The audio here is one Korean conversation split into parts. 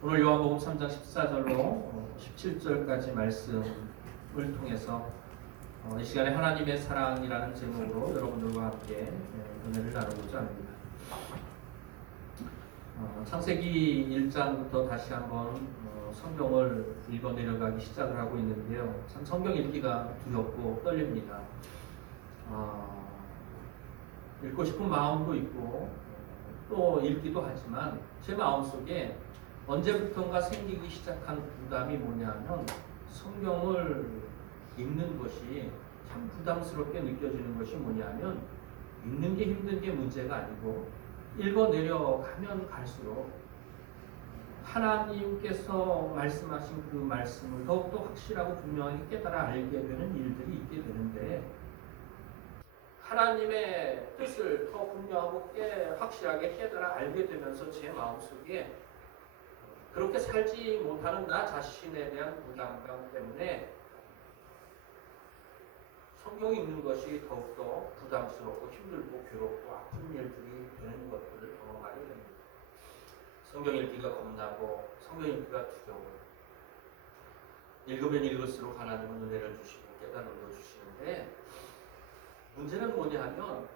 오늘 요한복음 3장 14절로 17절까지 말씀을 통해서 이 시간에 하나님의 사랑이라는 제목으로 여러분들과 함께 은혜를 나누고자 합니다. 창세기 1장부터 다시 한번 성경을 읽어 내려가기 시작을 하고 있는데요. 참 성경 읽기가 두렵고 떨립니다. 읽고 싶은 마음도 있고 또 읽기도 하지만 제 마음속에 언제부턴가 생기기 시작한 부담이 뭐냐면 성경을 읽는 것이 참 부담스럽게 느껴지는 것이 뭐냐면 읽는 게 힘든 게 문제가 아니고 읽어 내려가면 갈수록 하나님께서 말씀하신 그 말씀을 더욱더 확실하고 분명하게 깨달아 알게 되는 일들이 있게 되는데 하나님의 뜻을 더 분명하고 확실하게 깨달아 알게 되면서 제 마음속에 그렇게 살지 못하는 나 자신에 대한 부담감 때문에 성경 읽는 것이 더욱더 부담스럽고 힘들고 괴롭고 아픈 일들이 되는 것들을 경험하게 됩니다. 성경 읽기가 겁나고 성경 읽기가 두려워. 읽으면 읽을수록 하나님은 은혜를 주시고 깨달음을 주시는데 문제는 뭐냐 하면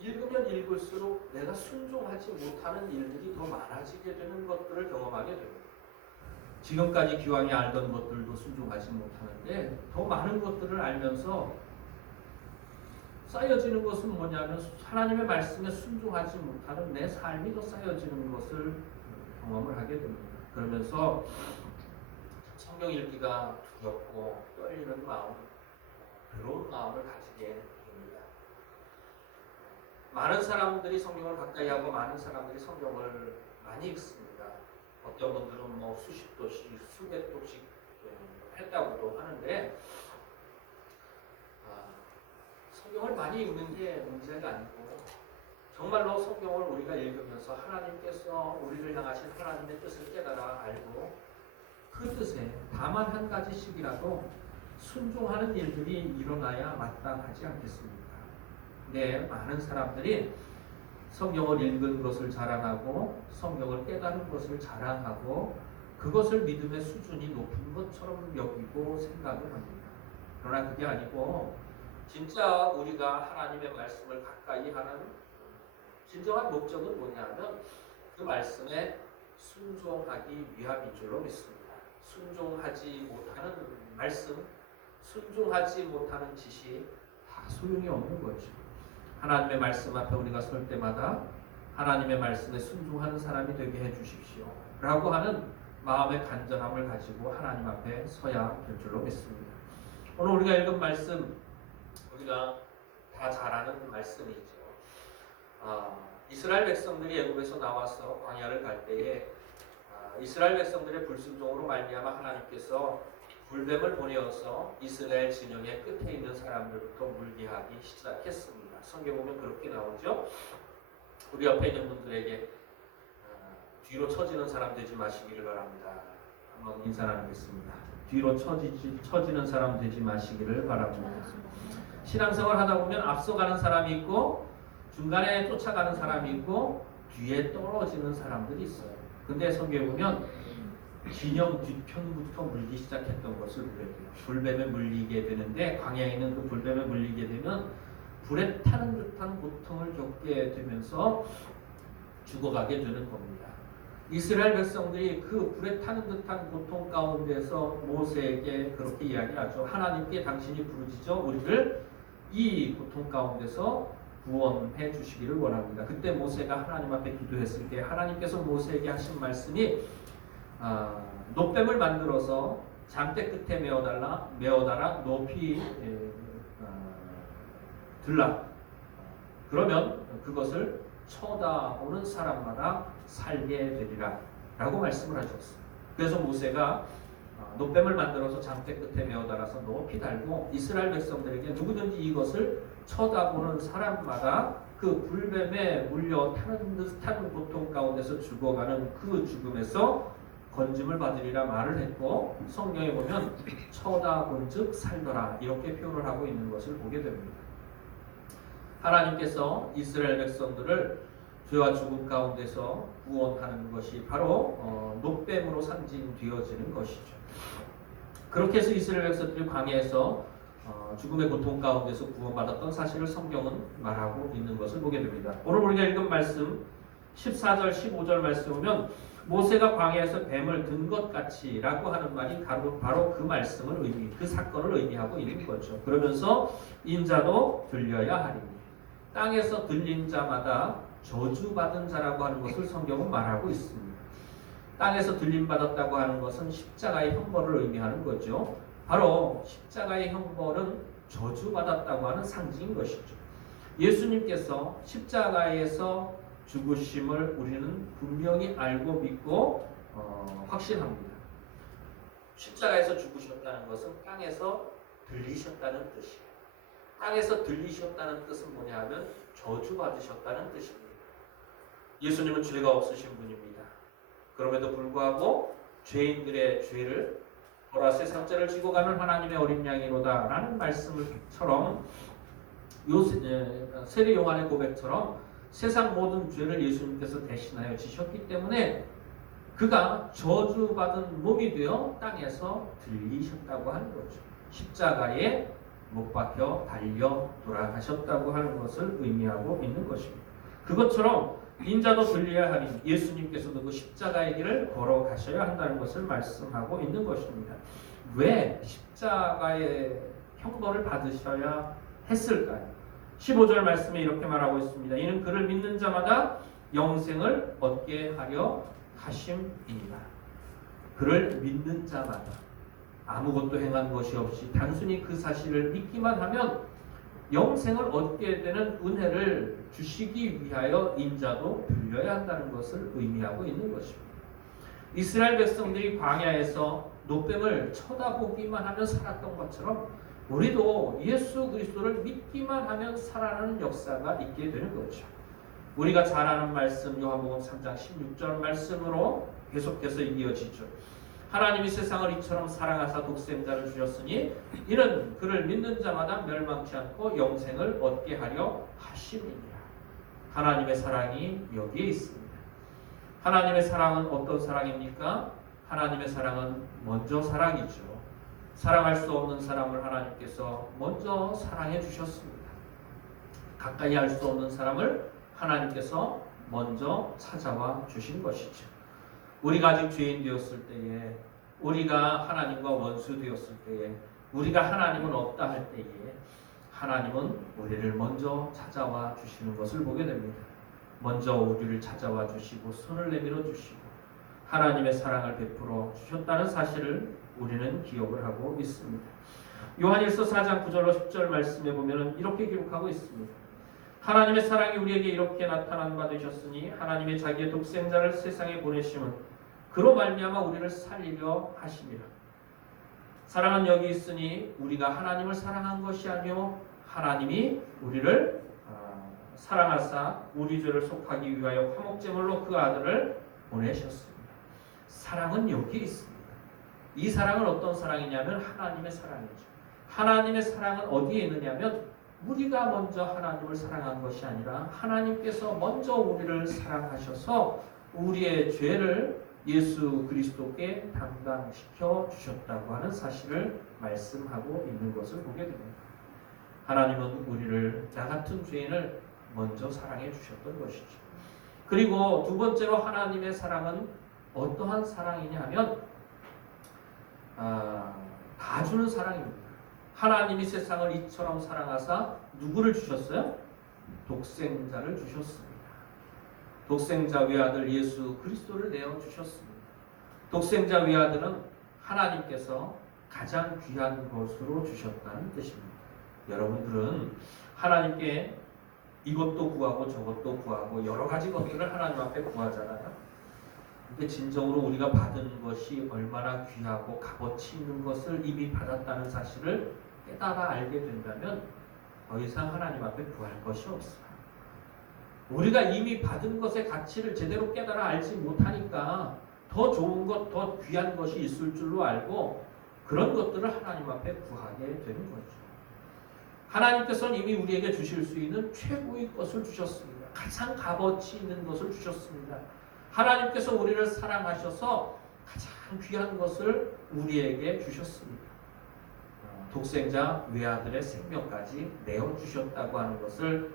읽으면 읽을수록 내가 순종하지 못하는 일들이 더 많아지게 되는 것들을 경험하게 됩니다. 지금까지 기왕에 알던 것들도 순종하지 못하는데 더 많은 것들을 알면서 쌓여지는 것은 뭐냐면 하나님의 말씀에 순종하지 못하는 내 삶이 더 쌓여지는 것을 경험을 하게 됩니다. 그러면서 성경 읽기가 두렵고 떨리는 마음, 괴로운 마음을 가지게 됩니다. 많은 사람들이 성경을 가까이 하고 많은 사람들이 성경을 많이 읽습니다. 어떤 분들은 뭐 수십 도씩, 수백 도씩 했다고도 하는데 성경을 많이 읽는 게 문제가 아니고 정말로 성경을 우리가 읽으면서 하나님께서 우리를 향하신 하나님의 뜻을 깨달아 알고 그 뜻에 다만 한 가지씩이라도 순종하는 일들이 일어나야 마땅하지 않겠습니까? 네, 많은 사람들이 성경을 읽은 것을 자랑하고 성경을 깨달은 것을 자랑하고 그것을 믿음의 수준이 높은 것처럼 여기고 생각을 합니다. 그러나 그게 아니고 진짜 우리가 하나님의 말씀을 가까이 하는 진정한 목적은 뭐냐면 그 말씀에 순종하기 위함인 줄로 믿습니다. 순종하지 못하는 말씀, 순종하지 못하는 지시 다 소용이 없는 거죠. 하나님의 말씀 앞에 우리가 설 때마다 하나님의 말씀에 순종하는 사람이 되게 해주십시오 라고 하는 마음의 간절함을 가지고 하나님 앞에 서야 될 줄로 믿습니다. 오늘 우리가 읽은 말씀 우리가 다 잘 아는 말씀이죠. 이스라엘 백성들이 애굽에서 나와서 광야를 갈 때에 이스라엘 백성들의 불순종으로 말미암아 하나님께서 불뱀을 보내어서 이스라엘 진영의 끝에 있는 사람들부터 물게하기 시작했습니다. 성경 보면 그렇게 나오죠. 우리 옆에 있는 분들에게 뒤로 처지는 사람 되지 마시기를 바랍니다. 한번 인사 나누겠습니다. 뒤로 처지는 사람 되지 마시기를 바랍니다. 신앙생활 하다 보면 앞서가는 사람이 있고 중간에 쫓아가는 사람이 있고 뒤에 떨어지는 사람들이 있어요. 근데 성경에 보면 진영 뒤편부터 물기 시작했던 것을 보게 돼요. 불뱀에 물리게 되는데 광야에 있는 그 불뱀에 물리게 되면 불에 타는 듯한 고통을 겪게 되면서 죽어가게 되는 겁니다. 이스라엘 백성들이 그 불에 타는 듯한 고통 가운데서 모세에게 그렇게 이야기하죠. 하나님께 당신이 부르짖어 우리를 이 고통 가운데서 구원해 주시기를 원합니다. 그때 모세가 하나님 앞에 기도했을 때 하나님께서 모세에게 하신 말씀이 놋뱀을 만들어서 잠대 끝에 메어달아 높이 들라. 그러면 그것을 쳐다보는 사람마다 살게 되리라 라고 말씀을 하셨습니다. 그래서 모세가 놋뱀을 만들어서 잠대 끝에 메어달아서 높이 달고 이스라엘 백성들에게 누구든지 이것을 쳐다보는 사람마다 그 불뱀에 물려 타는 듯한 고통 가운데서 죽어가는 그 죽음에서 건짐을 받으리라 말을 했고 성경에 보면 쳐다본즉 살더라 이렇게 표현을 하고 있는 것을 보게 됩니다. 하나님께서 이스라엘 백성들을 죄와 죽음 가운데서 구원하는 것이 바로 노뱀으로 상징되어지는 것이죠. 그렇게 해서 이스라엘 백성들이 광야에서 죽음의 고통 가운데서 구원받았던 사실을 성경은 말하고 있는 것을 보게 됩니다. 오늘 우리가 읽은 말씀 14절 15절 말씀 보면 모세가 광야에서 뱀을 든 것 같이라고 하는 말이 바로 그 말씀을 그 사건을 의미하고 있는 거죠. 그러면서 인자도 들려야 하리니 땅에서 들린 자마다 저주받은 자라고 하는 것을 성경은 말하고 있습니다. 땅에서 들림받았다고 하는 것은 십자가의 형벌을 의미하는 거죠. 바로 십자가의 형벌은 저주받았다고 하는 상징인 것이죠. 예수님께서 십자가에서 죽으심을 우리는 분명히 알고 믿고 확신합니다. 십자가에서 죽으셨다는 것은 땅에서 들리셨다는 뜻이에요. 땅에서 들리셨다는 뜻은 뭐냐 하면 저주받으셨다는 뜻입니다. 예수님은 죄가 없으신 분입니다. 그럼에도 불구하고 죄인들의 죄를 보라 세상 죄를 지고 가는 하나님의 어린 양이로다 라는 말씀처럼 세례 요한의 고백처럼 세상 모든 죄를 예수님께서 대신하여 지셨기 때문에 그가 저주받은 몸이 되어 땅에서 들리셨다고 하는 거죠. 십자가에 못 박혀 달려 돌아가셨다고 하는 것을 의미하고 있는 것입니다. 그것처럼 인자도 들려야 하니 예수님께서도 그 십자가의 길을 걸어가셔야 한다는 것을 말씀하고 있는 것입니다. 왜 십자가의 형벌을 받으셔야 했을까요? 15절 말씀에 이렇게 말하고 있습니다. 이는 그를 믿는 자마다 영생을 얻게 하려 하심이니라. 그를 믿는 자마다 아무것도 행한 것이 없이 단순히 그 사실을 믿기만 하면 영생을 얻게 되는 은혜를 주시기 위하여 인자도 들려야 한다는 것을 의미하고 있는 것입니다. 이스라엘 백성들이 광야에서 노뱀을 쳐다보기만 하면 살았던 것처럼 우리도 예수 그리스도를 믿기만 하면 살아나는 역사가 있게 되는 거죠. 우리가 잘 아는 말씀 요한복음 3장 16절 말씀으로 계속해서 이어지죠. 하나님이 세상을 이처럼 사랑하사 독생자를 주셨으니 이는 그를 믿는 자마다 멸망치 않고 영생을 얻게 하려 하심이니라. 하나님의 사랑이 여기에 있습니다. 하나님의 사랑은 어떤 사랑입니까? 하나님의 사랑은 먼저 사랑이죠. 사랑할 수 없는 사람을 하나님께서 먼저 사랑해 주셨습니다. 가까이 할 수 없는 사람을 하나님께서 먼저 찾아와 주신 것이죠. 우리가 아직 죄인 되었을 때에, 우리가 하나님과 원수 되었을 때에, 우리가 하나님은 없다 할 때에 하나님은 우리를 먼저 찾아와 주시는 것을 보게 됩니다. 먼저 우리를 찾아와 주시고 손을 내밀어 주시고 하나님의 사랑을 베풀어 주셨다는 사실을 우리는 기억을 하고 있습니다. 요한일서 4장 9절로 10절 말씀에 보면 이렇게 기록하고 있습니다. 하나님의 사랑이 우리에게 이렇게 나타난 바 되셨으니 하나님의 자기의 독생자를 세상에 보내심은 그로 말미암아 우리를 살리려 하심이라. 사랑은 여기 있으니 우리가 하나님을 사랑한 것이 아니요 하나님이 우리를 사랑하사 우리 죄를 속하기 위하여 화목제물로 그 아들을 보내셨습니다. 사랑은 여기에 있습니다. 이 사랑은 어떤 사랑이냐면 하나님의 사랑이죠. 하나님의 사랑은 어디에 있느냐면 우리가 먼저 하나님을 사랑한 것이 아니라 하나님께서 먼저 우리를 사랑하셔서 우리의 죄를 예수 그리스도께 담당시켜 주셨다고 하는 사실을 말씀하고 있는 것을 보게 됩니다. 하나님은 우리를 나 같은 죄인을 먼저 사랑해 주셨던 것이죠. 그리고 두 번째로 하나님의 사랑은 어떠한 사랑이냐 하면 다 주는 사랑입니다. 하나님이 세상을 이처럼 사랑하사 누구를 주셨어요? 독생자를 주셨습니다. 독생자 외아들 예수 그리스도를 내어주셨습니다. 독생자 외아들은 하나님께서 가장 귀한 것으로 주셨다는 뜻입니다. 여러분들은 하나님께 이것도 구하고 저것도 구하고 여러 가지 것들을 하나님 앞에 구하잖아요. 근데 진정으로 우리가 받은 것이 얼마나 귀하고 값어치 있는 것을 이미 받았다는 사실을 깨달아 알게 된다면 더 이상 하나님 앞에 구할 것이 없어요. 우리가 이미 받은 것의 가치를 제대로 깨달아 알지 못하니까 더 좋은 것, 더 귀한 것이 있을 줄로 알고 그런 것들을 하나님 앞에 구하게 되는 거죠. 하나님께서는 이미 우리에게 주실 수 있는 최고의 것을 주셨습니다. 가장 값어치 있는 것을 주셨습니다. 하나님께서 우리를 사랑하셔서 가장 귀한 것을 우리에게 주셨습니다. 독생자 외아들의 생명까지 내어주셨다고 하는 것을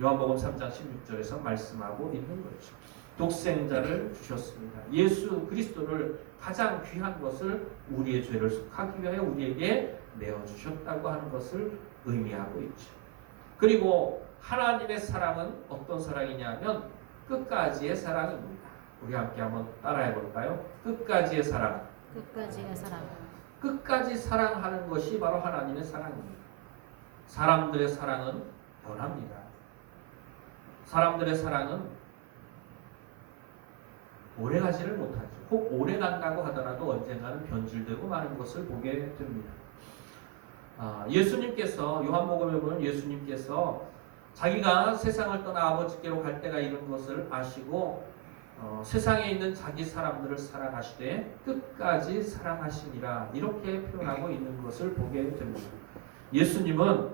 요한복음 3장 16절에서 말씀하고 있는 거죠. 독생자를 주셨습니다. 예수 그리스도를 가장 귀한 것을 우리의 죄를 속하기 위하여 우리에게 내어주셨다고 하는 것을 의미하고 있죠. 그리고 하나님의 사랑은 어떤 사랑이냐면 끝까지의 사랑입니다. 우리 함께 한번 따라해 볼까요? 끝까지의 사랑. 끝까지의 사랑. 끝까지 사랑하는 것이 바로 하나님의 사랑입니다. 사람들의 사랑은 변합니다. 사람들의 사랑은 오래가지를 못하죠. 혹 오래 간다고 하더라도 언젠가는 변질되고 마는 것을 보게 됩니다. 예수님께서 요한복음에 보면 예수님께서 자기가 세상을 떠나 아버지께로 갈 때가 이른 것을 아시고 세상에 있는 자기 사람들을 사랑하시되 끝까지 사랑하시니라 이렇게 표현하고 있는 것을 보게 됩니다. 예수님은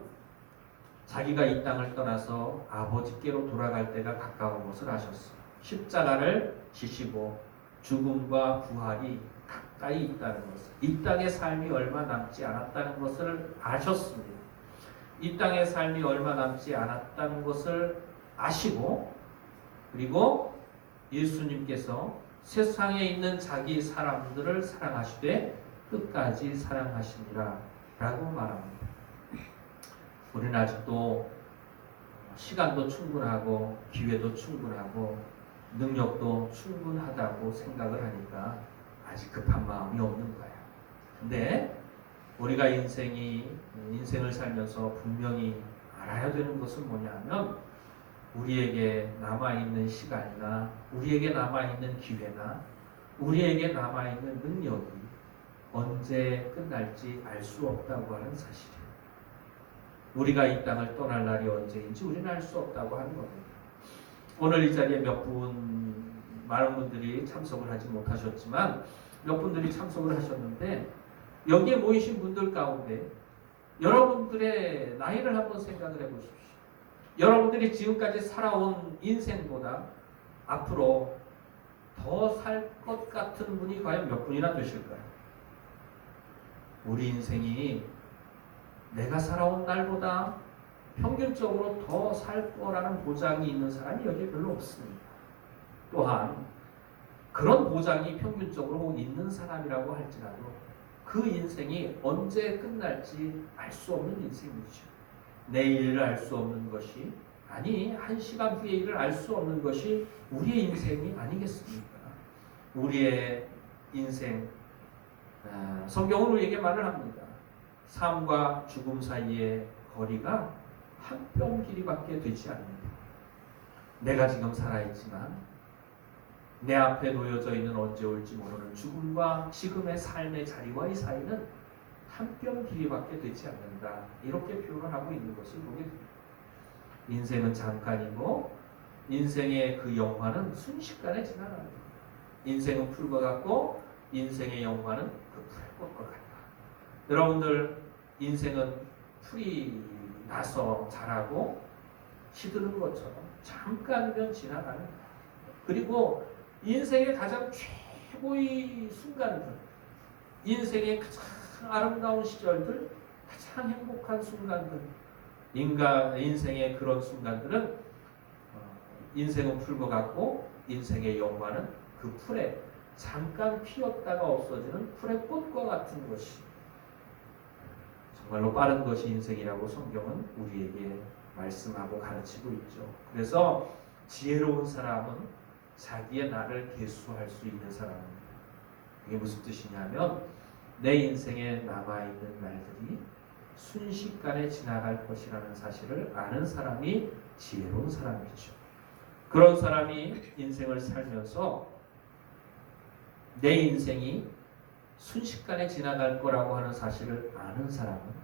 자기가 이 땅을 떠나서 아버지께로 돌아갈 때가 가까운 것을 아셨어요. 십자가를 지시고 죽음과 부활이 가까이 있다는 것을, 이 땅의 삶이 얼마 남지 않았다는 것을 아셨습니다. 이 땅의 삶이 얼마 남지 않았다는 것을 아시고, 그리고 예수님께서 세상에 있는 자기 사람들을 사랑하시되 끝까지 사랑하시니라 라고 말합니다. 우리는 아직도 시간도 충분하고 기회도 충분하고 능력도 충분하다고 생각을 하니까 아직 급한 마음이 없는 거예요. 근데 우리가 인생을 살면서 분명히 알아야 되는 것은 뭐냐면 우리에게 남아있는 시간이나 우리에게 남아있는 기회나 우리에게 남아있는 능력이 언제 끝날지 알 수 없다고 하는 사실이에요. 우리가 이 땅을 떠날 날이 언제인지 우리는 알 수 없다고 하는 겁니다. 오늘 이 자리에 많은 분들이 참석을 하지 못하셨지만 몇 분들이 참석을 하셨는데 여기에 모이신 분들 가운데 여러분들의 나이를 한번 생각을 해보십시오. 여러분들이 지금까지 살아온 인생보다 앞으로 더 살 것 같은 분이 과연 몇 분이나 되실까요? 우리 인생이 내가 살아온 날보다 평균적으로 더 살 거라는 보장이 있는 사람이 여기 별로 없습니다. 또한 그런 보장이 평균적으로 있는 사람이라고 할지라도 그 인생이 언제 끝날지 알 수 없는 인생이죠. 내일을 알 수 없는 것이, 아니 한 시간 후의 일을 알 수 없는 것이 우리의 인생이 아니겠습니까? 우리의 인생, 성경은 우리에게 말을 합니다. 삶과 죽음 사이의 거리가 한 뼘 길이밖에 되지 않는다. 내가 지금 살아있지만 내 앞에 놓여져 있는 언제 올지 모르는 죽음과 지금의 삶의 자리와의 사이는 한 뼘 길이밖에 되지 않는다. 이렇게 표현을 하고 있는 것을 보게 됩니다. 인생은 잠깐이고 인생의 그 영화는 순식간에 지나갑니다. 인생은 풀과 같고 인생의 영화는 그 풀의 꽃과 같다. 여러분들 인생은 풀이 나서 자라고 시드는 것처럼 잠깐이면 지나가는 거예요. 그리고 인생의 가장 최고의 순간들, 인생의 가장 아름다운 시절들, 가장 행복한 순간들, 인생의 그런 순간들은 인생은 풀과 같고 인생의 영화는 그 풀에 잠깐 피었다가 없어지는 풀의 꽃과 같은 것이, 정말로 빠른 것이 인생이라고 성경은 우리에게 말씀하고 가르치고 있죠. 그래서 지혜로운 사람은 자기의 날을 계수할 수 있는 사람입니다. 이게 무슨 뜻이냐면 내 인생에 남아있는 날들이 순식간에 지나갈 것이라는 사실을 아는 사람이 지혜로운 사람이죠. 그런 사람이 인생을 살면서 내 인생이 순식간에 지나갈 거라고 하는 사실을 아는 사람은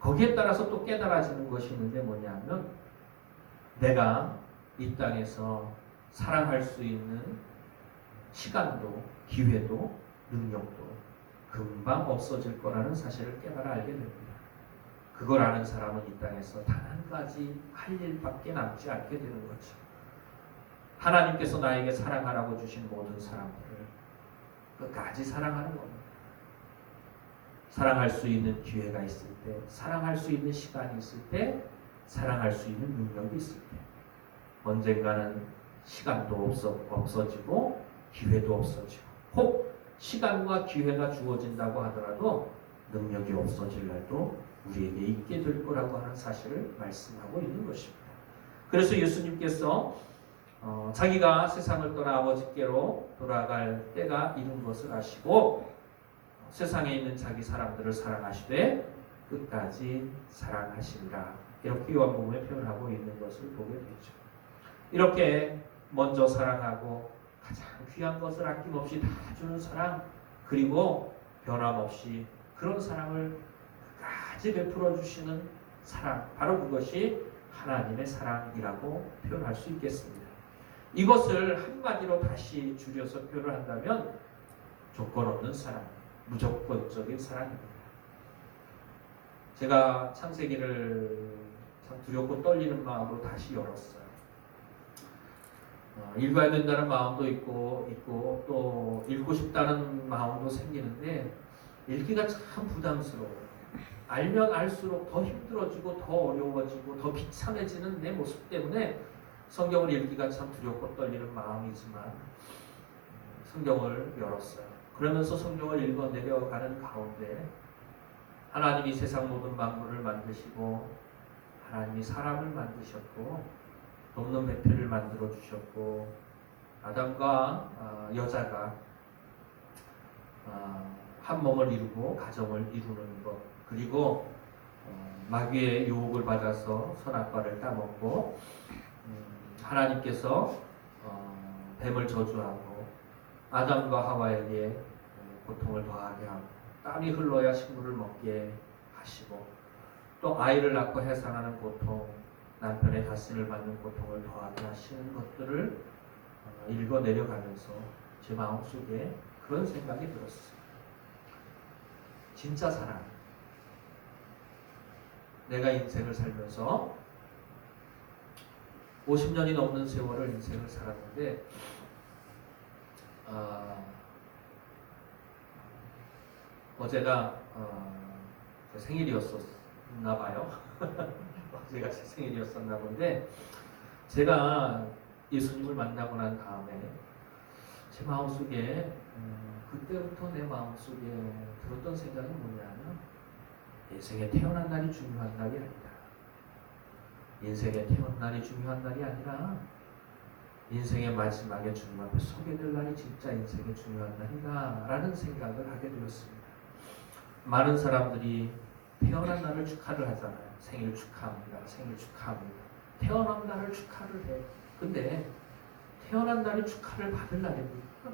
거기에 따라서 또 깨달아지는 것이 있는데 뭐냐면 내가 이 땅에서 사랑할 수 있는 시간도 기회도 능력도 금방 없어질 거라는 사실을 깨달아 알게 됩니다. 그걸 아는 사람은 이 땅에서 단 한 가지 할 일밖에 남지 않게 되는 거죠. 하나님께서 나에게 사랑하라고 주신 모든 사람들을 끝까지 사랑하는 겁니다. 사랑할 수 있는 기회가 있을 때, 사랑할 수 있는 시간이 있을 때, 사랑할 수 있는 능력이 있을 때, 언젠가는 시간도 없어지고 기회도 없어지고, 혹 시간과 기회가 주어진다고 하더라도 능력이 없어질 날도 우리에게 있게 될 거라고 하는 사실을 말씀하고 있는 것입니다. 그래서 예수님께서 자기가 세상을 떠나 아버지께로 돌아갈 때가 이른 것을 아시고 세상에 있는 자기 사람들을 사랑하시되 끝까지 사랑하시리라, 이렇게 요한복음에 표현하고 있는 것을 보게 되죠. 이렇게 먼저 사랑하고 가장 귀한 것을 아낌없이 다 주는 사랑, 그리고 변함없이 그런 사랑을 끝까지 베풀어 주시는 사랑, 바로 그것이 하나님의 사랑이라고 표현할 수 있겠습니다. 이것을 한마디로 다시 줄여서 표현을 한다면 조건 없는 사랑, 무조건적인 사랑입니다. 제가 창세기를 참 두렵고 떨리는 마음으로 다시 열었어요. 읽어야 된다는 마음도 있고 또 읽고 싶다는 마음도 생기는데 읽기가 참 부담스러워요. 알면 알수록 더 힘들어지고 더 어려워지고 더 비참해지는 내 모습 때문에 성경을 읽기가 참 두렵고 떨리는 마음이지만 성경을 열었어요. 그러면서 성경을 읽어 내려가는 가운데 하나님이 세상 모든 만물을 만드시고 하나님이 사람을 만드셨고 돕는 배필을 만들어 주셨고 아담과 여자가 한 몸을 이루고 가정을 이루는 것, 그리고 마귀의 유혹을 받아서 선악과를 따먹고 하나님께서 뱀을 저주하고 아담과 하와에게 고통을 더하게 하고 땀이 흘러야 식물을 먹게 하시고 또 아이를 낳고 해산하는 고통, 남편의 가신을 받는 고통을 더하게 하시는 것들을 읽어 내려가면서 제 마음속에 그런 생각이 들었어요. 진짜 사랑. 내가 인생을 살면서 50년이 넘는 세월을 인생을 살았는데 어제가 제 생일이었었나 봐요. 어제가 제 생일이었었나 본데 제가 예수님을 만나고 난 다음에 제 마음속에 그때부터 내 마음속에 들었던 생각이 뭐냐면 인생에 태어난 날이 중요한 날이 아니다. 인생에 태어난 날이 중요한 날이 아니라 인생의 마지막에 주님 앞에 서게 될 날이 진짜 인생의 중요한 날이다 라는 생각을 하게 되었습니다. 많은 사람들이 태어난 날을 축하를 하잖아요. 생일 축하합니다. 생일 축하합니다. 태어난 날을 축하를 해. 근데 태어난 날이 축하를 받을 날입니까?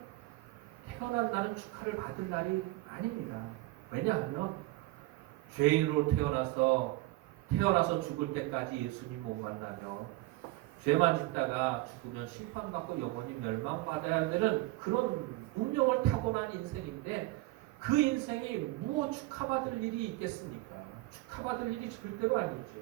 태어난 날은 축하를 받을 날이 아닙니다. 왜냐하면 죄인으로 태어나서 죽을 때까지 예수님 못 만나면 죄만 짓다가 죽으면 심판받고 영원히 멸망받아야 되는 그런 운명을 타고난 인생인데 그 인생이 무엇 축하받을 일이 있겠습니까? 축하받을 일이 절대로 아니죠.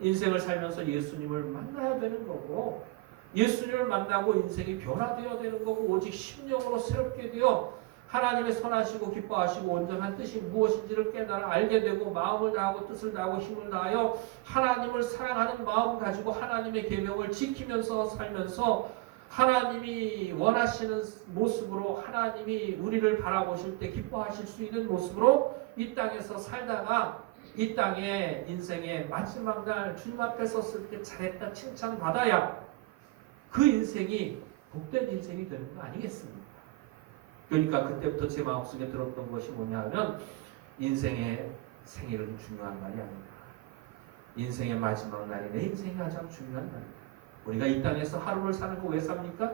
인생을 살면서 예수님을 만나야 되는 거고 예수님을 만나고 인생이 변화되어야 되는 거고 오직 심령으로 새롭게 되어 하나님의 선하시고 기뻐하시고 온전한 뜻이 무엇인지를 깨달아 알게 되고 마음을 다하고 뜻을 다하고 힘을 다하여 하나님을 사랑하는 마음 가지고 하나님의 계명을 지키면서 살면서 하나님이 원하시는 모습으로 하나님이 우리를 바라보실 때 기뻐하실 수 있는 모습으로 이 땅에서 살다가 이 땅에 인생의 마지막 날 주님 앞에 섰을 때 잘했다 칭찬받아야 그 인생이 복된 인생이 되는 거 아니겠습니까? 그러니까 그때부터 제 마음속에 들었던 것이 뭐냐 하면 인생의 생일은 중요한 날이 아니다. 인생의 마지막 날이 내 인생이 가장 중요한 날이다. 우리가 이 땅에서 하루를 사는 거 왜 삽니까?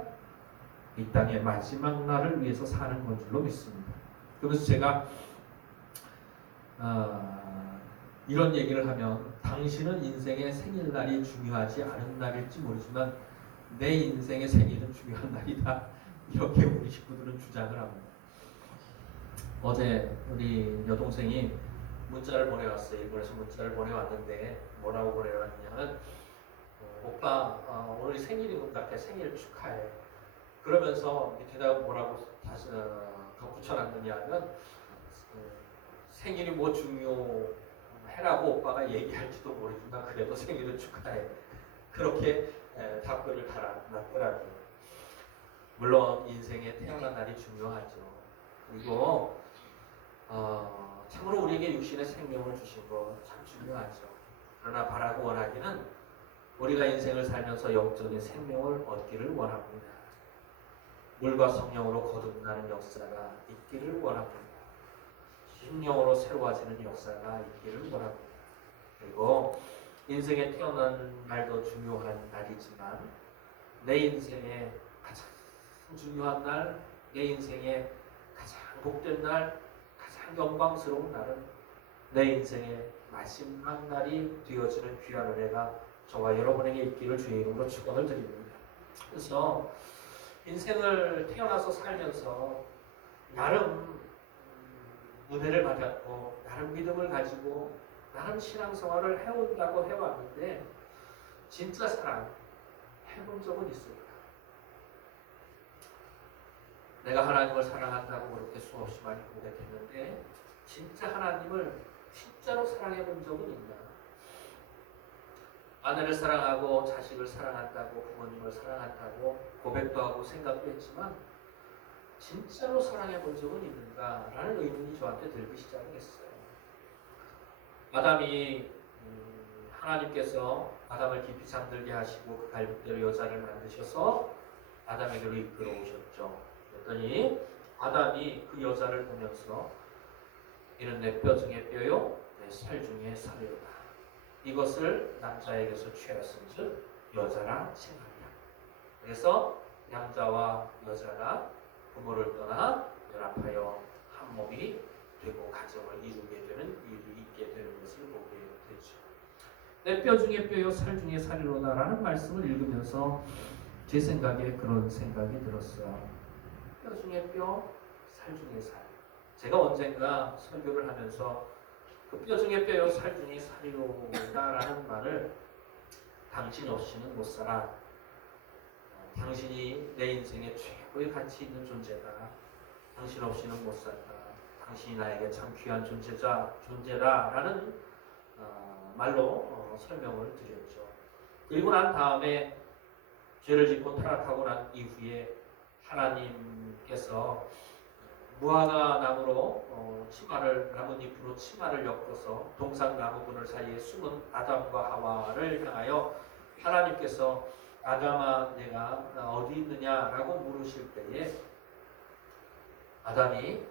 이 땅의 마지막 날을 위해서 사는 건 줄로 믿습니다. 그래서 제가 이런 얘기를 하면 당신은 인생의 생일날이 중요하지 않은 날일지 모르지만 내 인생의 생일은 중요한 날이다. 이렇게 우리 식구들은 주장을 합니다. 어제 우리 여동생이 문자를 보내왔어요. 일본에서 문자를 보내왔는데 뭐라고 보내왔냐면 오빠 오늘 생일인 것 같아. 생일 축하해. 그러면서 밑에다가 뭐라고 다시 덧붙여놨느냐 하면 생일이 뭐 중요해라고 오빠가 얘기할지도 모르지만 그래도 생일을 축하해. 그렇게 답글을 달아놨더라고요. 물론 인생에 태어난 날이 중요하죠. 그리고 참으로 우리에게 육신의 생명을 주신 거 참 중요하죠. 그러나 바라고 원하기는 우리가 인생을 살면서 영적인 생명을 얻기를 원합니다. 물과 성령으로 거듭나는 역사가 있기를 원합니다. 심령으로 새로워지는 역사가 있기를 원합니다. 그리고 인생에 태어난 날도 중요한 날이지만 내 인생의 가장 중요한 날, 내 인생의 가장 복된 날, 가장 영광스러운 날은 내 인생의 마지막 날이 되어지는 귀한 은혜가 저와 여러분에게 있기를 주의 이름으로 축원을 드립니다. 그래서 인생을 태어나서 살면서 나름 은혜를 받았고 나름 믿음을 가지고 나름 신앙생활을 해온다고 해왔는데 진짜 사랑 해본 적은 있을까? 내가 하나님을 사랑한다고 그렇게 수없이 많이 고백했는데 진짜 하나님을 진짜로 사랑해본 적은 있나? 아내를 사랑하고 자식을 사랑한다고 부모님을 사랑한다고 고백도 하고 생각도 했지만 진짜로 사랑해본 적은 있는가라는 의문이 저한테 들기 시작했어요. 아담이 하나님께서 아담을 깊이 잠들게 하시고 그 갈빗대로 여자를 만드셔서 아담에게로 이끌어 오셨죠. 그랬더니 아담이 그 여자를 보면서 이는 내 뼈 중에 뼈요 내 살 중에 살이로다. 이것을 남자에게서 취하였은즉 여자라 칭하리라. 그래서 남자와 여자가 부모를 떠나 연합하여 한 몸이 되고 가정을 이루게 되는 일이 있게 되는 것을 보게 되죠. 내 뼈 중에 뼈요 살 중에 살이로다라는 말씀을 읽으면서 제 생각에 그런 생각이 들었어요. 뼈 중에 뼈, 살 중에 살. 제가 언젠가 설교를 하면서 그 뼈 중에 뼈요 살 중에 살이로다라는 말을 당신 없이는 못 살아. 당신이 내 인생에 최고의 가치 있는 존재다. 당신 없이는 못 산다. 당신이 나에게 참 귀한 존재다라는 말로 설명을 드렸죠. 그리고 난 다음에 죄를 짓고 타락하고 난 이후에 하나님께서 무화과 나무로 나뭇잎으로 치마를 엮어서 동상나무 그늘 사이에 숨은 아담과 하와를 향하여 하나님께서 아담아 내가 어디 있느냐라고 물으실 때에 아담이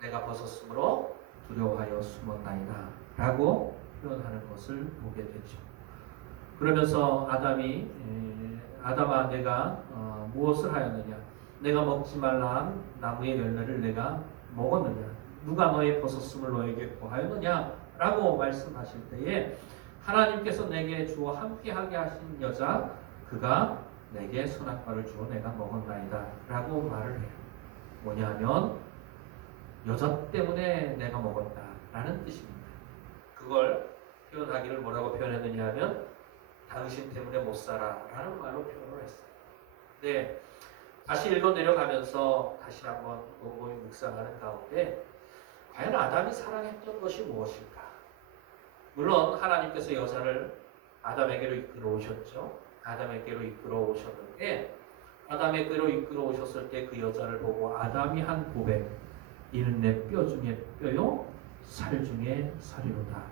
내가 벗었으므로 두려워하여 숨었나이다 라고 표현하는 것을 보게 되죠. 그러면서 아담아 내가 무엇을 하였느냐? 내가 먹지 말라 한 나무의 열매를 내가 먹었느냐? 누가 너의 벗었음을 너에게 고하였느냐? 라고 말씀하실 때에 하나님께서 내게 주어 함께하게 하신 여자 그가 내게 선악과를 주어 내가 먹었나이다 라고 말을 해요. 뭐냐면 여자 때문에 내가 먹었다 라는 뜻입니다. 그걸 표현하기를 뭐라고 표현했느냐 하면 당신 때문에 못 살아 라는 말로 표현을 했어요. 네, 다시 읽어 내려가면서 다시 한번 곰곰이 묵상하는 가운데 과연 아담이 사랑했던 것이 무엇일까? 물론 하나님께서 여자를 아담에게로 이끌어 오셨죠. 아담에게로 이끌어 오셨는데 아담에게로 이끌어 오셨을 때 그 여자를 보고 아담이 한 고백 이는 내 뼈 중에 뼈요 살 중에 살이로다.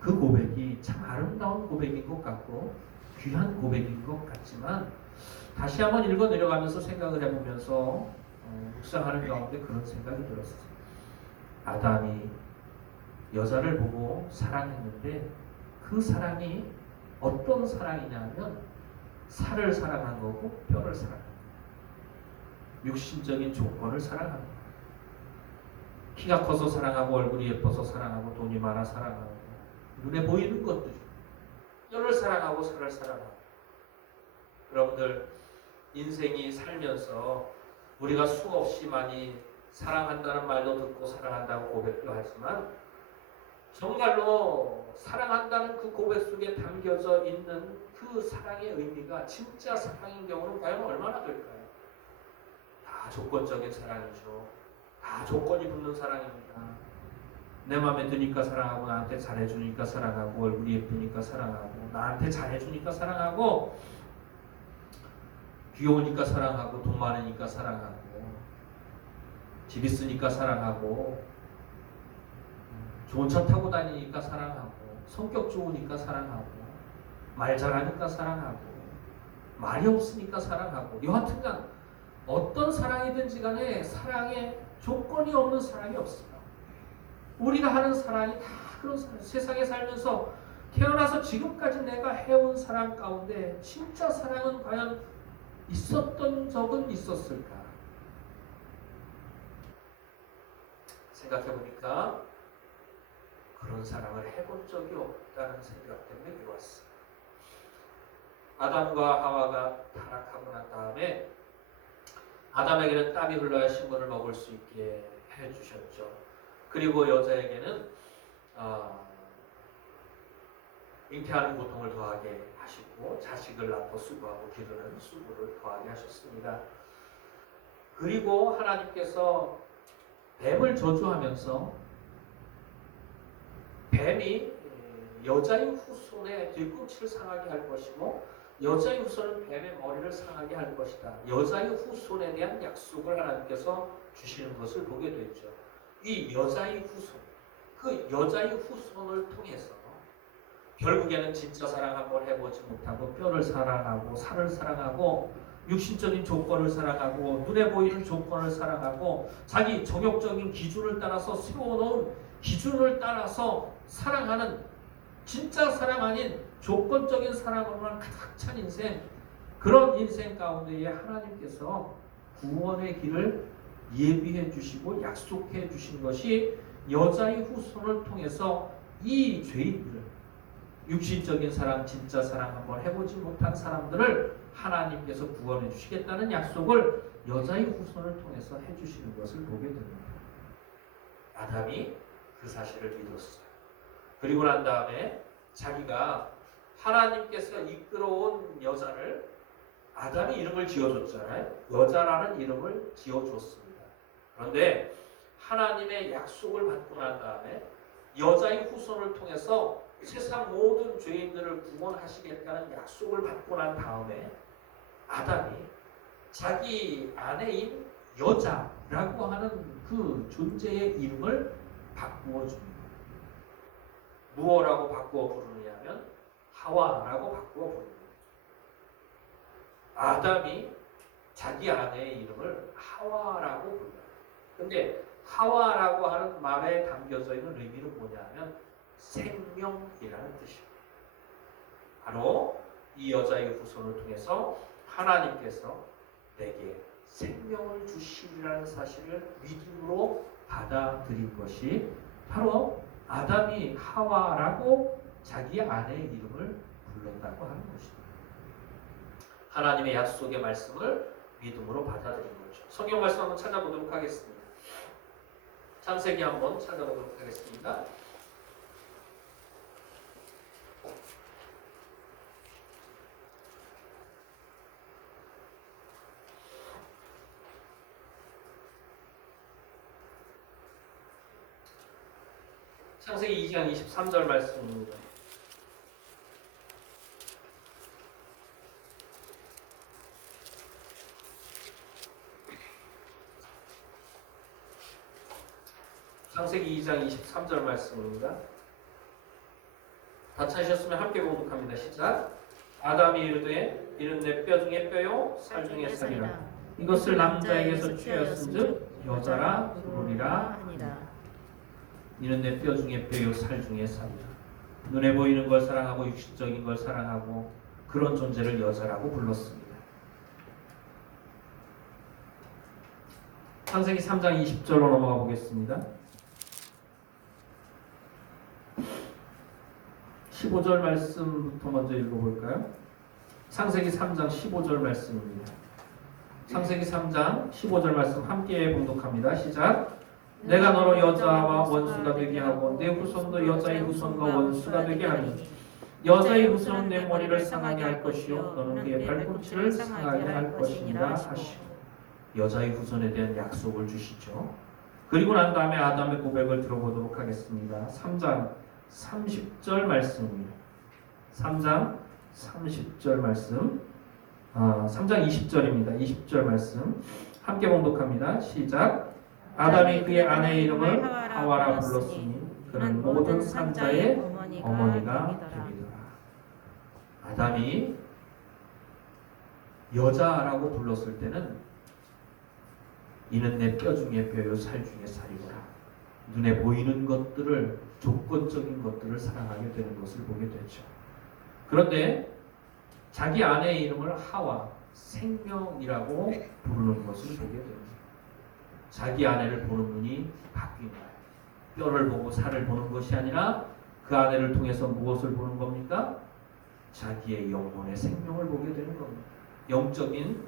그 고백이 참 아름다운 고백인 것 같고 귀한 고백인 것 같지만 다시 한번 읽어 내려가면서 생각을 해보면서 묵상하는 가운데 그런 생각이 들었어요. 아담이 여자를 보고 사랑했는데 그 사랑이 어떤 사랑이냐면 살을 사랑한 거고 뼈를 사랑한 거고 육신적인 조건을 사랑하는 거예요. 키가 커서 사랑하고 얼굴이 예뻐서 사랑하고 돈이 많아 사랑하고 눈에 보이는 것들 뼈를 사랑하고 살을 사랑하고 여러분들 인생이 살면서 우리가 수없이 많이 사랑한다는 말도 듣고 사랑한다고 고백도 하지만 정말로 사랑한다는 그 고백 속에 담겨져 있는 그 사랑의 의미가 진짜 사랑인 경우는 과연 얼마나 될까요? 다 조건적인 사랑이죠. 다 조건이 붙는 사랑입니다. 내 마음에 드니까 사랑하고, 나한테 잘해주니까 사랑하고, 얼굴이 예쁘니까 사랑하고, 나한테 잘해주니까 사랑하고, 귀여우니까 사랑하고, 돈 많으니까 사랑하고, 집 있으니까 사랑하고, 좋은 차 타고 다니니까 사랑하고, 성격 좋으니까 사랑하고, 말 잘하니까 사랑하고, 말이 없으니까 사랑하고, 여하튼간 어떤 사랑이든지 간에 사랑에 조건이 없는 사랑이 없습니다. 우리가 하는 사랑이 다 그런 사랑. 세상에 살면서 태어나서 지금까지 내가 해온 사랑 가운데 진짜 사랑은 과연 있었던 적은 있었을까? 생각해보니까 그런 사랑을 해본 적이 없다는 생각 때문에 이루었어요. 아담과 하와가 타락하고 난 다음에 아담에게는 땀이 흘러야 식물을 먹을 수 있게 해주셨죠. 그리고 여자에게는 잉태하는 고통을 더하게 하시고 자식을 낳고 수고하고 기르는 수고를 더하게 하셨습니다. 그리고 하나님께서 뱀을 저주하면서 뱀이 여자의 후손의 뒤꿈치를 상하게 할 것이고 여자의 후손은 뱀의 머리를 상하게 할 것이다. 여자의 후손에 대한 약속을 하나님께서 주시는 것을 보게 됐죠. 이 여자의 후손, 그 여자의 후손을 통해서 결국에는 진짜 사랑 한번 해보지 못하고 뼈를 사랑하고 살을 사랑하고 육신적인 조건을 사랑하고 눈에 보이는 조건을 사랑하고 자기 정욕적인 기준을 따라서 세워놓은 기준을 따라서 사랑하는 진짜 사랑 아닌 조건적인 사랑으로만 가득 찬 인생, 그런 인생 가운데에 하나님께서 구원의 길을 예비해 주시고 약속해 주신 것이 여자의 후손을 통해서 이 죄인들을, 육신적인 사랑, 진짜 사랑 한번 해보지 못한 사람들을 하나님께서 구원해 주시겠다는 약속을 여자의 후손을 통해서 해주시는 것을 보게 됩니다. 아담이 그 사실을 믿었어요. 그리고 난 다음에 자기가 하나님께서 이끌어온 여자를, 아담이 이름을 지어줬잖아요. 여자라는 이름을 지어줬습니다. 그런데 하나님의 약속을 받고 난 다음에 여자의 후손을 통해서 세상 모든 죄인들을 구원하시겠다는 약속을 받고 난 다음에 아담이 자기 아내인 여자라고 하는 그 존재의 이름을 바꾸어 줍니다. 무엇라고 바꾸어 부르느냐면 하와라고 바꾸어 부릅니다. 아담이 자기 아내의 이름을 하와라고 불러요. 근데 하와라고 하는 말에 담겨져 있는 의미는 뭐냐면 생명이라는 뜻입니다. 바로 이 여자의 후손을 통해서 하나님께서 내게 생명을 주시리라는 사실을 믿음으로 받아들인 것이 바로 아담이 하와라고 자기 아내의 이름을 불렀다고 하는 것입니다. 하나님의 약속의 말씀을 믿음으로 받아들인 거죠. 성경 말씀 한번 찾아보도록 하겠습니다. 창세기 한번 찾아보도록 하겠습니다. 창세기 2장 23절 말씀입니다. 창세기 2장 23절 말씀입니다. 다 찾으셨으면 함께 공독합니다. 시작. 아담이 이르되 이는 내 뼈 중에 뼈요 살 중에 살이라. 이것을 남자에게서 취하였은즉 여자라 부르리라 하니라. 이는 내 뼈 중에 뼈요 살 중에 살이라. 눈에 보이는 걸 사랑하고 육신적인 걸 사랑하고 그런 존재를 여자라고 불렀습니다. 창세기 3장 20절로 넘어가 보겠습니다. 15절 말씀부터 먼저 읽어볼까요? 창세기 3장 15절 말씀입니다. 창세기 3장 15절 말씀 함께 봉독합니다. 시작. 내가 너로 여자와 원수가 되게 하고 내 후손도 여자의 후손과 원수가 되게 하니 여자의 후손은 내 머리를 상하게 할 것이요 너는 그의 발꿈치를 상하게 할 것이니라 하시고 여자의 후손에 대한 약속을 주시죠. 그리고 난 다음에 아담의 고백을 들어보도록 하겠습니다. 3장 30절 말씀입니다. 3장 30절 말씀 3장 20절입니다. 20절 말씀 함께 봉독합니다. 시작. 아담이 그의 아내의 이름을 하와라 불렀으니 그는 모든 산자의 어머니가 되리더라. 아담이 여자라고 불렀을 때는 이는 내 뼈 중에 뼈요 살 중에 살이구나. 눈에 보이는 것들을 조건적인 것들을 사랑하게 되는 것을 보게 되죠. 그런데 자기 아내의 이름을 하와 생명이라고 부르는 것을 보게 됩니다. 자기 아내를 보는 눈이 바뀐 거예요. 뼈를 보고 살을 보는 것이 아니라 그 아내를 통해서 무엇을 보는 겁니까? 자기의 영혼의 생명을 보게 되는 겁니다. 영적인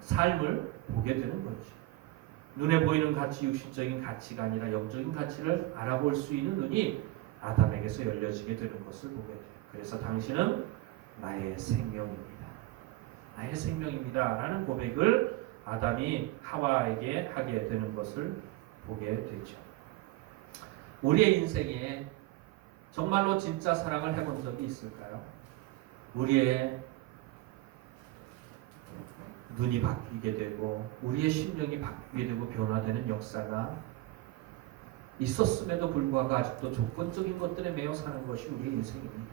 삶을 보게 되는 거죠. 눈에 보이는 가치, 육신적인 가치가 아니라 영적인 가치를 알아볼 수 있는 눈이 아담에게서 열려지게 되는 것을 보게 돼요. 그래서 당신은 나의 생명입니다. 나의 생명입니다. 라는 고백을 아담이 하와에게 하게 되는 것을 보게 되죠. 우리의 인생에 정말로 진짜 사랑을 해본 적이 있을까요? 우리의 눈이 바뀌게 되고 우리의 심령이 바뀌게 되고 변화되는 역사가 있었음에도 불구하고 아직도 조건적인 것들에 매여 사는 것이 우리의 인생입니다.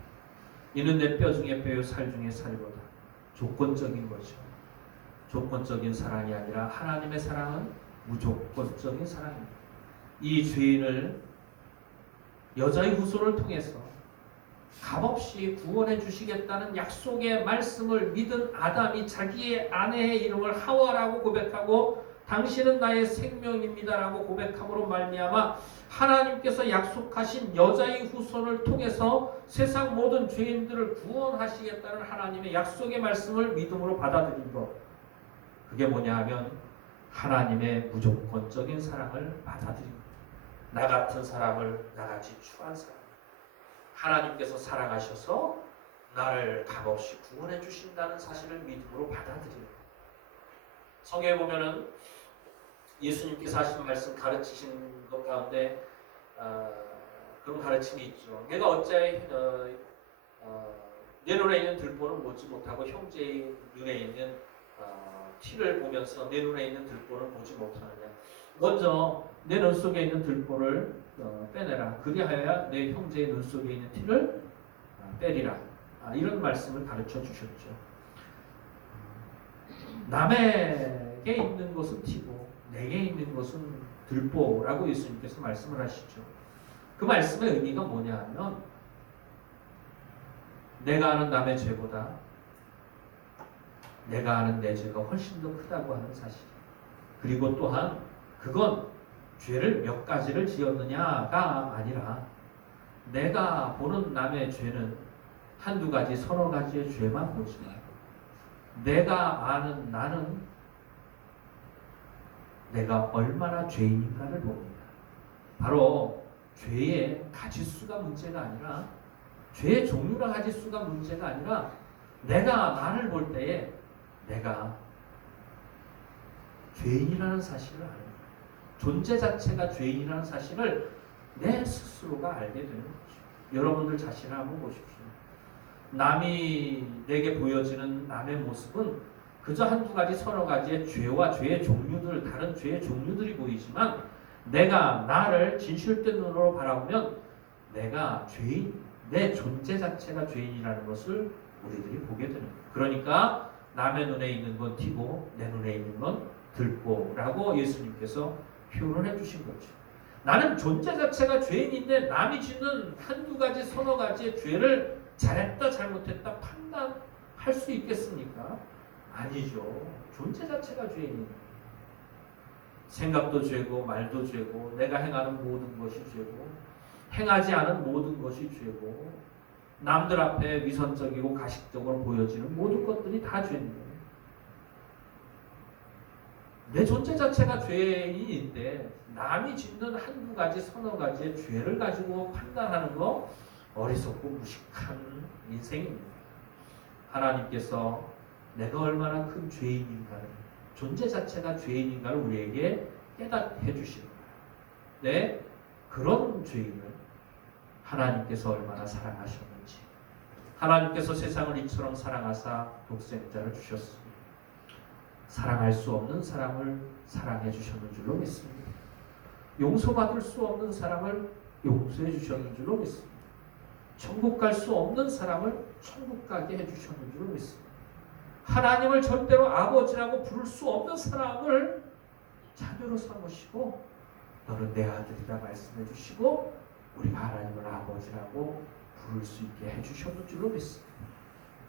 이는 내 뼈 중에 뼈요 살 중에 살이로다. 조건적인 거죠. 조건적인 사랑이 아니라 하나님의 사랑은 무조건적인 사랑입니다. 이 죄인을 여자의 후손을 통해서 값없이 구원해 주시겠다는 약속의 말씀을 믿은 아담이 자기의 아내의 이름을 하와라고 고백하고 당신은 나의 생명입니다라고 고백함으로 말미암아 하나님께서 약속하신 여자의 후손을 통해서 세상 모든 죄인들을 구원하시겠다는 하나님의 약속의 말씀을 믿음으로 받아들인 것. 그게 뭐냐 하면 하나님의 무조건적인 사랑을 받아들인 것. 나 같은 사람을 나같이 추한 사람. 하나님께서 사랑하셔서 나를 값없이 구원해 주신다는 사실을 믿음으로 받아들여요. 성경에 보면은 예수님께서 하신 말씀 가르치신 것 가운데 그런 가르침이 있죠. 내가 어찌 내 눈에 있는 들보는 보지 못하고 형제의 눈에 있는 티를 보면서 내 눈에 있는 들보는 보지 못하느냐. 먼저 내 눈 속에 있는 들보를 빼내라. 그리하여야 내 형제의 눈 속에 있는 티를 빼리라. 이런 말씀을 가르쳐 주셨죠. 남에게 있는 것은 티고 내게 있는 것은 들보라고 예수님께서 말씀을 하시죠. 그 말씀의 의미가 뭐냐 하면 내가 아는 남의 죄보다 내가 아는 내 죄가 훨씬 더 크다고 하는 사실. 그리고 또한 그건 죄를 몇 가지를 지었느냐가 아니라 내가 보는 남의 죄는 한두 가지, 서너 가지의 죄만 보지 말고 내가 아는 나는 내가 얼마나 죄인인가를 봅니다. 바로 죄의 가지수가 문제가 아니라 죄의 종류나 가지수가 문제가 아니라 내가 나를 볼 때에 내가 죄인이라는 사실을 아는 거예요. 존재 자체가 죄인이라는 사실을 내 스스로가 알게 되는 거죠. 여러분들 자신을 한번 보십시오. 남이 내게 보여지는 남의 모습은 그저 한두 가지 서너 가지의 죄와 죄의 종류들, 다른 죄의 종류들이 보이지만 내가 나를 진실된 눈으로 바라보면 내가 죄인, 내 존재 자체가 죄인이라는 것을 우리들이 보게 되는 거예요. 그러니까 남의 눈에 있는 건 티고 내 눈에 있는 건 들보라고 예수님께서 표현을 해주신 거죠. 나는 존재 자체가 죄인인데 남이 짓는 한두 가지 서너 가지의 죄를 잘했다 잘못했다 판단할 수 있겠습니까? 아니죠. 존재 자체가 죄인입니다. 생각도 죄고 말도 죄고 내가 행하는 모든 것이 죄고 행하지 않은 모든 것이 죄고 남들 앞에 위선적이고 가식적으로 보여지는 모든 것들이 다 죄입니다. 내 존재 자체가 죄인인데 남이 짓는 한두 가지 서너 가지의 죄를 가지고 판단하는 거 어리석고 무식한 인생입니다. 하나님께서 내가 얼마나 큰 죄인인가를, 존재 자체가 죄인인가를 우리에게 깨닫게 해주시는 거예요. 네, 그런 죄인을 하나님께서 얼마나 사랑하셨는지, 하나님께서 세상을 이처럼 사랑하사 독생자를 주셨습니다. 사랑할 수 없는 사람을 사랑해 주셨는 줄로 믿습니다. 용서받을 수 없는 사람을 용서해 주셨는 줄로 믿습니다. 천국 갈 수 없는 사람을 천국 가게 해주셨는 줄로 믿습니다. 하나님을 절대로 아버지라고 부를 수 없는 사람을 자녀로 삼으시고 너는 내 아들이라 말씀해 주시고 우리가 하나님을 아버지라고 부를 수 있게 해주셨는 줄로 믿습니다.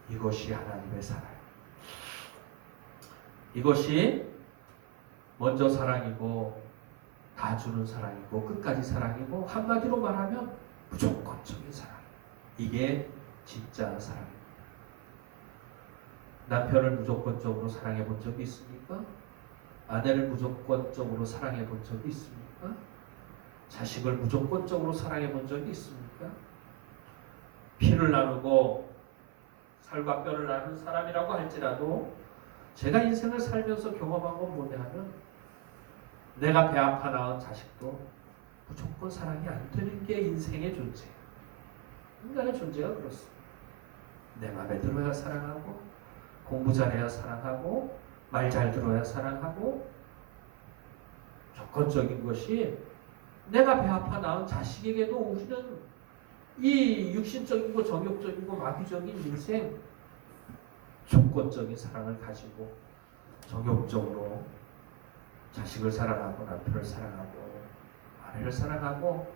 이것이 하나님의 사랑. 이것이 먼저 사랑이고 다 주는 사랑이고 끝까지 사랑이고 한마디로 말하면 무조건적인 사랑. 이게 진짜 사랑입니다. 남편을 무조건적으로 사랑해 본 적이 있습니까? 아내를 무조건적으로 사랑해 본 적이 있습니까? 자식을 무조건적으로 사랑해 본 적이 있습니까? 피를 나누고 살과 뼈를 나눈 사람이라고 할지라도 제가 인생을 살면서 경험한 건 뭐냐 하면 내가 배 아파 낳은 자식도 무조건 사랑이 안 되는 게 인생의 존재예요. 인간의 존재가 그렇습니다. 내 맘에 들어야 사랑하고 공부 잘해야 사랑하고 말 잘 들어야 사랑하고 조건적인 것이 내가 배 아파 낳은 자식에게도 우리는 이 육신적이고 정욕적이고 마귀적인 인생 조건적인 사랑을 가지고 정욕적으로 자식을 사랑하고 남편을 사랑하고 아내를 사랑하고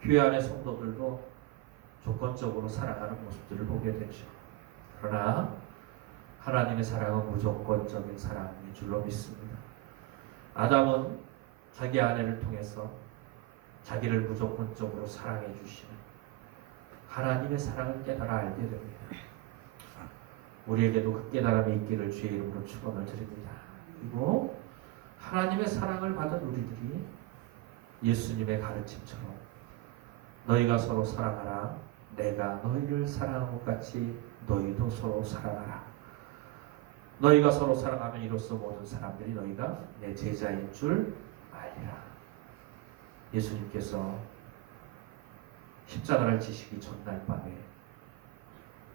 교회 안의 성도들도 조건적으로 사랑하는 모습들을 보게 되죠. 그러나 하나님의 사랑은 무조건적인 사랑인 줄로 믿습니다. 아담은 자기 아내를 통해서 자기를 무조건적으로 사랑해 주시는 하나님의 사랑을 깨달아 알게 됩니다. 우리에게도 그 깨달음이 있기를 주의 이름으로 축원을 드립니다. 그리고 하나님의 사랑을 받은 우리들이 예수님의 가르침처럼 너희가 서로 사랑하라. 내가 너희를 사랑한 것 같이 너희도 서로 사랑하라. 너희가 서로 사랑하면 이로써 모든 사람들이 너희가 내 제자인 줄 알리라. 예수님께서 십자가를 지시기 전날 밤에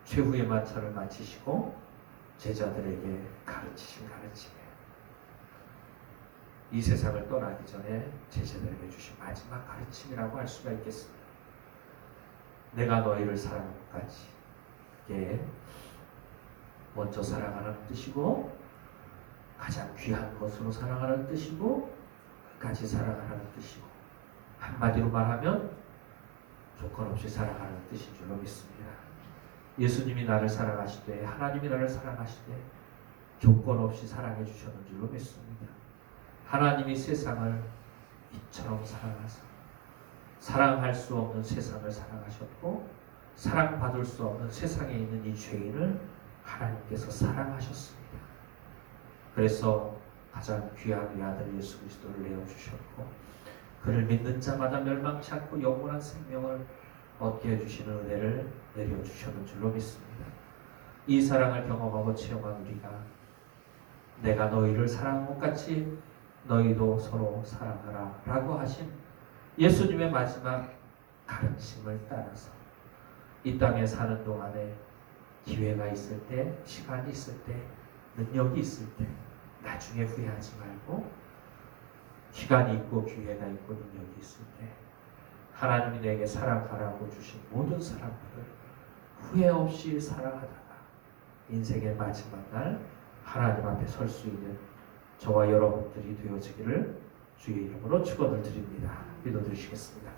최후의 만찬을 마치시고 제자들에게 가르치신 가르침이에요. 이 세상을 떠나기 전에 제자들에게 주신 마지막 가르침이라고 할 수가 있겠습니다. 내가 너희를 사랑한 것 같이. 이게 먼저 사랑하는 뜻이고 가장 귀한 것으로 사랑하는 뜻이고 끝까지 사랑하는 뜻이고 한마디로 말하면 조건 없이 사랑하는 뜻인 줄로 믿습니다. 예수님이 나를 사랑하시되 하나님이 나를 사랑하시되 조건 없이 사랑해 주셨는 줄로 믿습니다. 하나님이 세상을 이처럼 사랑하사 사랑할 수 없는 세상을 사랑하셨고 사랑받을 수 없는 세상에 있는 이 죄인을 하나님께서 사랑하셨습니다. 그래서 가장 귀한 아들 예수 그리스도를 내어주셨고 그를 믿는 자마다 멸망치 않고 영원한 생명을 얻게 해주시는 은혜를 내려주셨는 줄로 믿습니다. 이 사랑을 경험하고 체험한 우리가 내가 너희를 사랑한 것 같이 너희도 서로 사랑하라 라고 하신 예수님의 마지막 가르침을 따라서 이 땅에 사는 동안에 기회가 있을 때, 시간이 있을 때, 능력이 있을 때 나중에 후회하지 말고 시간이 있고 기회가 있고 능력이 있을 때 하나님이 내게 사랑하라고 주신 모든 사람들을 후회 없이 사랑하다가 인생의 마지막 날 하나님 앞에 설 수 있는 저와 여러분들이 되어지기를 주의 이름으로 축원을 드립니다. 기도드리시겠습니다.